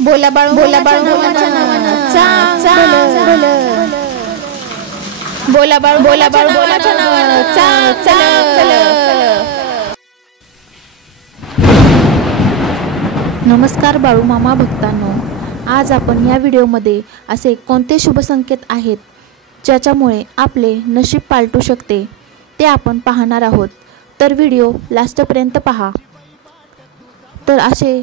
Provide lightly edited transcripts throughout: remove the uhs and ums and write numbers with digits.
बोला बाळू बोला बाळू माझ्या नावानं चांगलं बोला बाळू बोला बाळू माझ्या नावानं चांगलं. नमस्कार बाळू मामा भक्तांनो, आज आपण या व्हिडिओमध्ये असे कोणते शुभ संकेत आहेत ज्याच्यामुळे आपले नशीब पालटू शकते ते आपण पाहणार आहोत. तर व्हिडिओ लास्टपर्यंत पहा. तर असे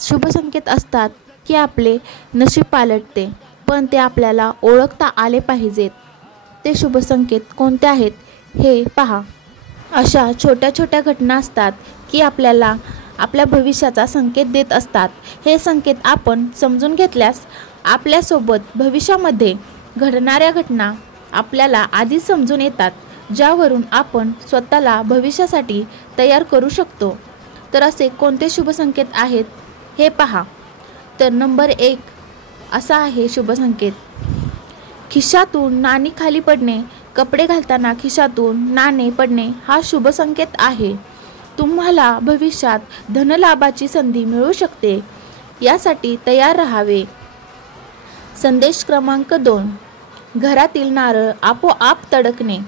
शुभ संकेत असतात की आपले नशीब पालटते, पण ते आपल्याला ओळखता आले पाहिजेत. ते शुभ संकेत कोणते आहेत हे पहा. अशा छोट्या छोट्या घटना असतात की आपल्याला आपल्या भविष्याचा संकेत देत असतात. हे संकेत आपण समजून घेतल्यास आपल्यासोबत भविष्यामध्ये घडणाऱ्या घटना आपल्याला आधीच समजून येतात, ज्यावरून आपण स्वतःला भविष्यासाठी तयार करू शकतो. तर असे कोणते शुभ संकेत आहेत हे पहा. तर नंबर 1 असा आहे शुभ संकेत, खिशातून नाणी खाली पडणे. कपडे घालताना खिशातून नाणे पडणे हा शुभ संकेत आहे. तुम्हाला भविष्यात धनलाभाची संधी मिळू शकते, यासाठी तयार राहावे. संदेश क्रमांक 2, घरातील नारळ आपोआप तडकणे.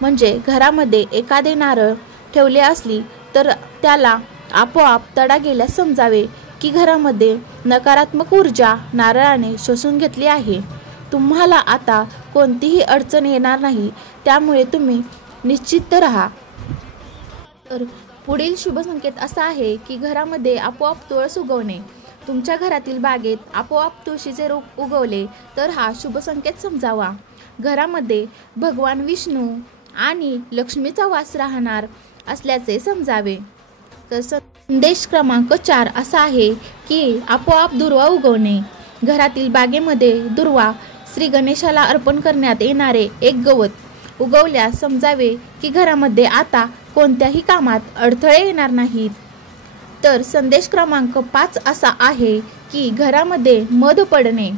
म्हणजे घरामध्ये एखादे नारळ ठेवले असली तर त्याला आपोआप तडा गेल्यास समजावे की घरामध्ये नकारात्मक ऊर्जा नारळाने शोषून घेतली आहे. तुम्हाला आता कोणतीही अडचण येणार नाही, त्यामुळे तुम्ही निश्चिंत राहा. तर पुढील शुभ संकेत असा आहे की घरामध्ये आपोआप तुळस उगवणे. तुमच्या घरातील बागेत आपोआप तुळशीचे रोप उगवले तर हा शुभ संकेत समजावा. घरामध्ये भगवान विष्णू आणि लक्ष्मीचा वास राहणार असल्याचे समजावे. तर संदेश क्रमांक 4 असा आहे की आपोआप दुर्वा उगवणे. घरातील बागेमध्ये दुर्वा श्री गणेशाला अर्पण करण्यात येणारे एक गवत उगवल्यास समजावे की घरामध्ये आता कोणत्याही कामात अडथळे येणार नाहीत. तर संदेश क्रमांक 5 असा आहे की घरामध्ये मध पडणे.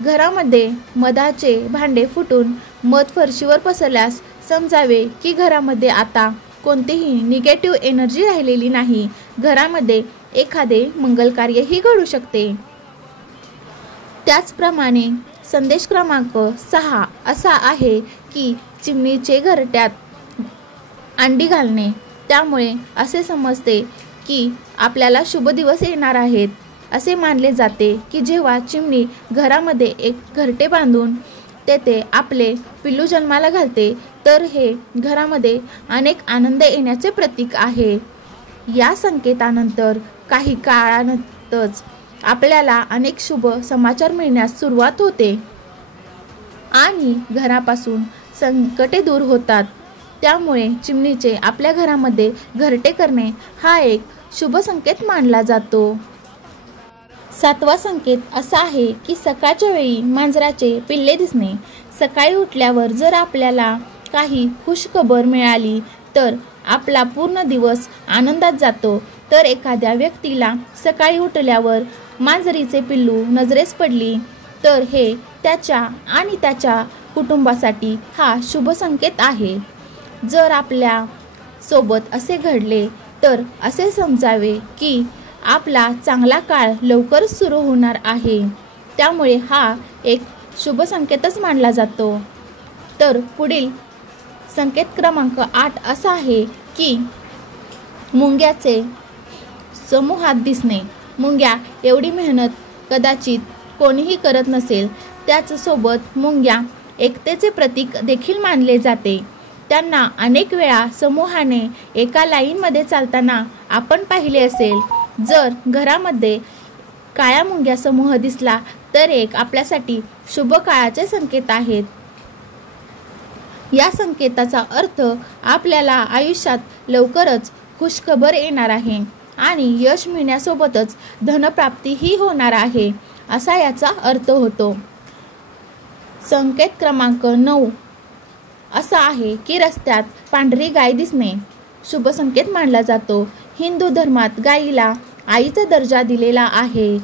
घरामध्ये मधाचे भांडे फुटून मध फरशीवर पसरल्यास समजावे की घरामध्ये आता कोणतीही निगेटिव्ह एनर्जी राहिलेली नाही. घरामध्ये एखादे मंगल कार्यही घडू शकते. त्याचप्रमाणे संदेश क्रमांक 6 असा आहे की चिमणीचे घरट्यात अंडी घालणे. त्यामुळे असे समजते की आपल्याला शुभ दिवस येणार आहेत. असे मानले जाते की जेव्हा चिमणी घरामध्ये एक घरटे बांधून तेथे आपले पिल्लू जन्माला घालते तर हे घरामध्ये अनेक आनंद येण्याचे प्रतीक आहे. या संकेतानंतर काही काळानंतरच आपल्याला अनेक शुभ समाचार मिळण्यास सुरुवात होते आणि घरापासून संकटे दूर होतात. त्यामुळे चिमणीचे आपल्या घरामध्ये घरटे करणे हा एक शुभ संकेत मानला जातो. 7वा संकेत असा आहे की सकाळच्या वेळी मांजराचे पिल्ले दिसणे. सकाळी उठल्यावर जर आपल्याला काही खुशखबर मिळाली तर आपला पूर्ण दिवस आनंदात जातो. तर एखाद्या व्यक्तीला सकाळी उठल्यावर मांजरीचे पिल्लू नजरेस पडली तर हे त्याच्या आणि त्याच्या कुटुंबासाठी हा शुभ संकेत आहे. जर आपल्या सोबत असे घडले तर असे समजावे की आपला चांगला काळ लवकरच सुरू होणार आहे. त्यामुळे हा एक शुभ संकेतच मानला जातो. तर पुढील संकेत क्रमांक 8 असा आहे की मुंग्याचे समूहात दिसणे. मुंग्या एवढी मेहनत कदाचित कोणीही करत नसेल. त्याचसोबत मुंग्या एकतेचे प्रतीक देखील मानले जाते. त्यांना अनेक वेळा समूहाने एका लाईनमध्ये चालताना आपण पाहिले असेल. जर घरामध्ये काळ्या मुंग्या समूह दिसला तर एक आपल्यासाठी शुभ काळाचे संकेत आहेत. या संकेताचा अर्थ आपल्याला आयुष्यात लवकरच खुशखबर येणार आहे आणि यश मिळण्यासोबतच धनप्राप्तीही होणार आहे असा याचा अर्थ होतो. संकेत क्रमांक 9 असा आहे की रस्त्यात पांढरी गाय दिसणे. शुभ संकेत मानला जातो. हिंदू धर्मात गायीला आईचा दर्जा दिलेला आहे.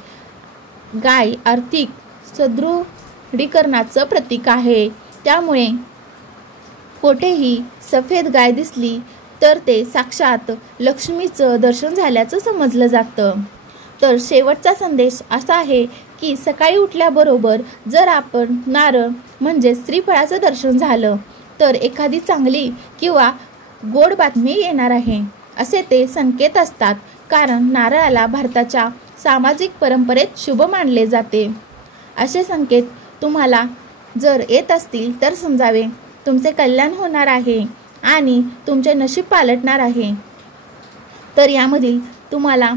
गाय आर्थिक सदृढीकरणाचं प्रतीक आहे. त्यामुळे कोठेही सफेद गाय दिसली तर ते साक्षात लक्ष्मीचं दर्शन झाल्याचं समजलं जातं. तर शेवटचा संदेश असा आहे की सकाळी उठल्याबरोबर जर आपण नारळ म्हणजे श्रीफळाचं दर्शन झालं तर एखादी चांगली किंवा गोड बातमी येणार आहे असे ते संकेत असतात. कारण नारळाला भारताच्या सामाजिक परंपरेत शुभ मानले जाते. असे संकेत तुम्हाला जर येत असतील तर समजावे तुमचे कल्याण होणार आहे आणि तुमचे नशीब पालटणार आहे. तर यामधील तुम्हाला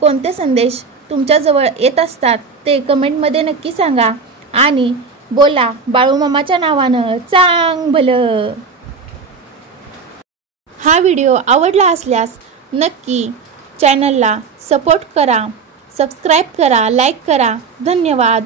कोणते संदेश तुमच्याजवळ येत असतात ते कमेंटमध्ये नक्की सांगा आणि बोला बाळूमामाच्या नावानं चांग भलं. हा व्हिडिओ आवडला असल्यास नक्की चॅनलला सपोर्ट करा, सबस्क्राईब करा, लाईक करा. धन्यवाद.